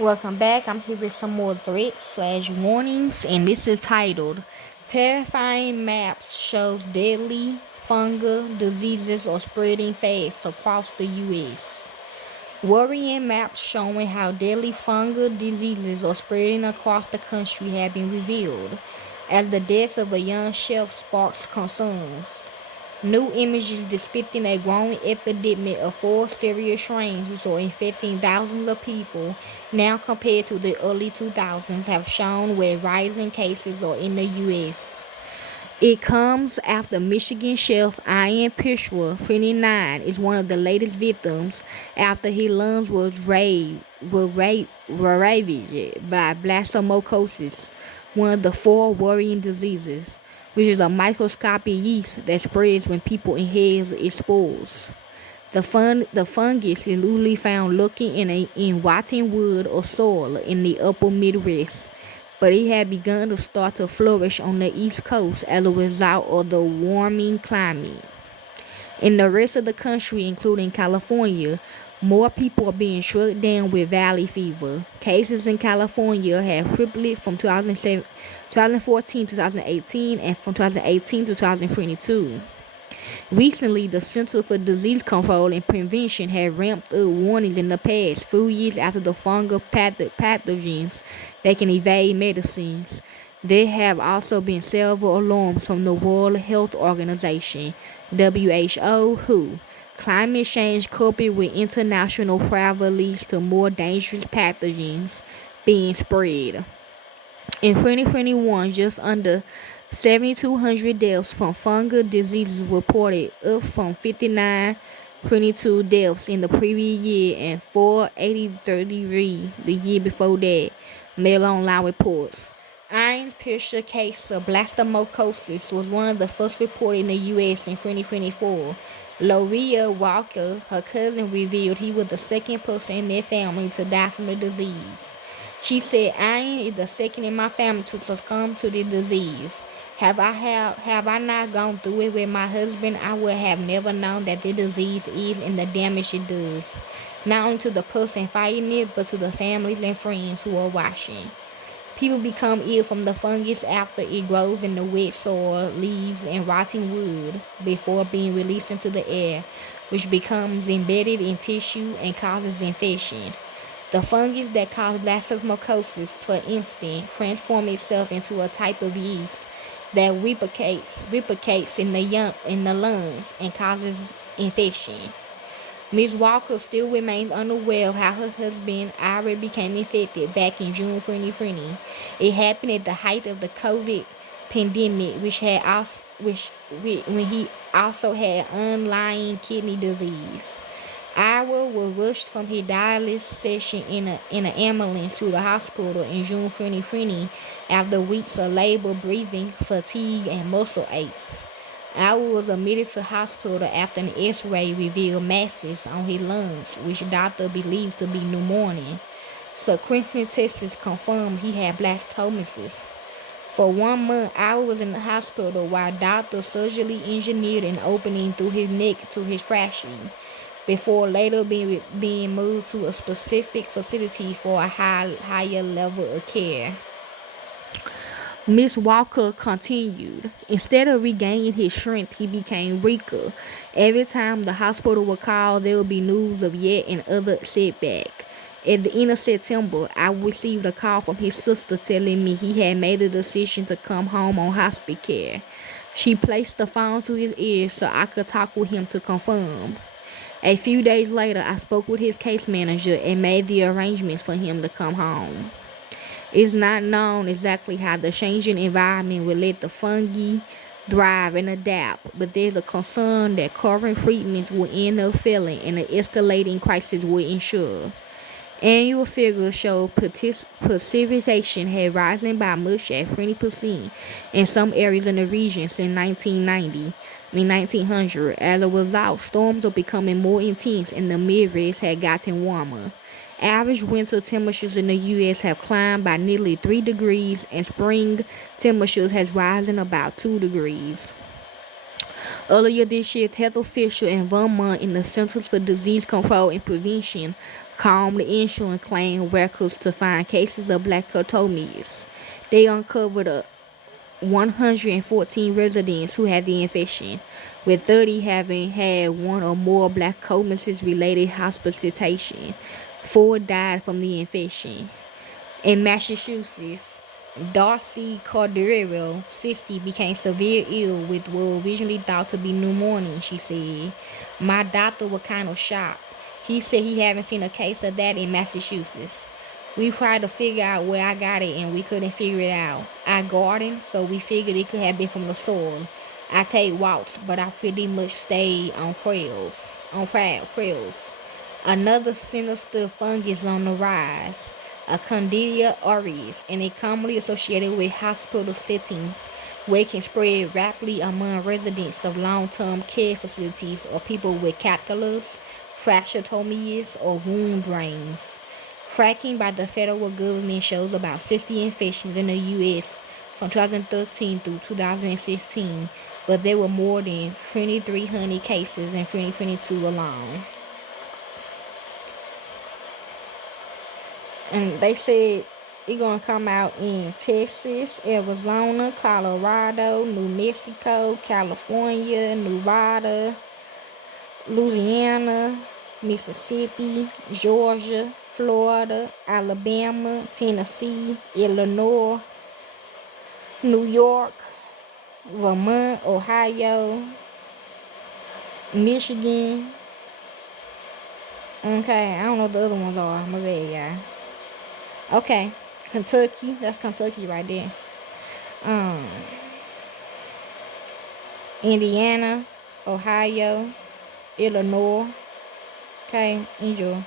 Welcome back. I'm here with some more threats/warnings, and this is titled Terrifying Maps Shows Deadly Fungal Diseases Are Spreading Fast Across the U.S. Worrying maps showing how deadly fungal diseases are spreading across the country have been revealed, as the death of a young chef sparks concerns. New images depicting a growing epidemic of four serious strains which are infecting thousands of people now compared to the early 2000s have shown where rising cases are in the U.S. It comes after Michigan chef Ian Pishwa, 29, is one of the latest victims after his lungs were ravaged by blastomycosis, one of the four worrying diseases, which is a microscopic yeast that spreads when people inhale its spores. The fungus is usually found lurking in rotting wood or soil in the upper Midwest, but it had begun to start to flourish on the East Coast as a result of the warming climate. In the rest of the country, including California, more people are being struck down with valley fever. Cases in California have tripled from 2014 to 2018 and from 2018 to 2022. Recently, the Center for Disease Control and Prevention had ramped up warnings in the past few years after the fungal pathogens that can evade medicines. There have also been several alarms from the World Health Organization, WHO, climate change coupled with international travel leads to more dangerous pathogens being spread. In 2021, just under 7,200 deaths from fungal diseases reported, up from 5,922 deaths in the previous year and 483 the year before that, Mail Online reports. Iron's Picture case of blastomycosis was one of the first reported in the U.S. in 2024. Loria Walker, her cousin, revealed he was the second person in their family to die from the disease. She said, "Iron is the second in my family to succumb to the disease. Have I not gone through it with my husband, I would have never known that the disease is and the damage it does, not only to the person fighting it, but to the families and friends who are watching." People become ill from the fungus after it grows in the wet soil, leaves, and rotting wood before being released into the air, which becomes embedded in tissue and causes infection. The fungus that causes blastomycosis, for instance, transforms itself into a type of yeast that replicates in the lungs and causes infection. Ms. Walker still remains unaware of how her husband Ira became infected back in June 2020. It happened at the height of the COVID pandemic, when he also had underlying kidney disease. Ira was rushed from his dialysis session in an ambulance to the hospital in June 2020 after weeks of labor, breathing fatigue, and muscle aches. Ira was admitted to hospital after an X-ray revealed masses on his lungs, which doctors believed to be pneumonia. Subsequent tests confirmed he had blastocytosis. For 1 month, Ira was in the hospital while doctors surgically engineered an opening through his neck to his trachea, before later being moved to a specific facility for a higher level of care. Miss Walker continued. Instead of regaining his strength, he became weaker. Every time the hospital would call, there would be news of yet another setback. At the end of September, I received a call from his sister telling me he had made the decision to come home on hospice care. She placed the phone to his ear so I could talk with him to confirm. A few days later, I spoke with his case manager and made the arrangements for him to come home. It's not known exactly how the changing environment will let the fungi thrive and adapt, but there's a concern that current treatments will end up failing and an escalating crisis will ensure. Annual figures show precipitation had risen by much as 20% in some areas in the region since 1900. As a result, storms are becoming more intense and the Midwest had gotten warmer. Average winter temperatures in the U.S. have climbed by nearly 3 degrees and spring temperatures has risen about 2 degrees. Earlier this year, health officials in Vermont in the Centers for Disease Control and Prevention calmed the insurance claim records to find cases of blacktomies. They uncovered 114 residents who had the infection, with 30 having had one or more blacktomis-related hospitalization. 4 died from the infection. In Massachusetts, Darcy Cordero, 60, became severe ill with what originally thought to be pneumonia, she said. My doctor was kind of shocked. He said he haven't seen a case of that in Massachusetts. We tried to figure out where I got it and we couldn't figure it out. I garden, so we figured it could have been from the soil. I take walks, but I pretty much stay on trails. Another sinister fungus on the rise, a Candida auris, and is commonly associated with hospital settings where it can spread rapidly among residents of long-term care facilities or people with calculus, fractionotomies, or wound drains. Tracking by the federal government shows about 60 infections in the U.S. from 2013 through 2016, but there were more than 2,300 cases in 2022 alone. And they said it's gonna come out in Texas, Arizona, Colorado, New Mexico, California, Nevada, Louisiana, Mississippi, Georgia, Florida, Alabama, Tennessee, Illinois, New York, Vermont, Ohio, Michigan. Okay, I don't know what the other ones are. My bad, y'all. Okay, Kentucky. That's Kentucky right there. Indiana, Ohio, Illinois. Okay, enjoy.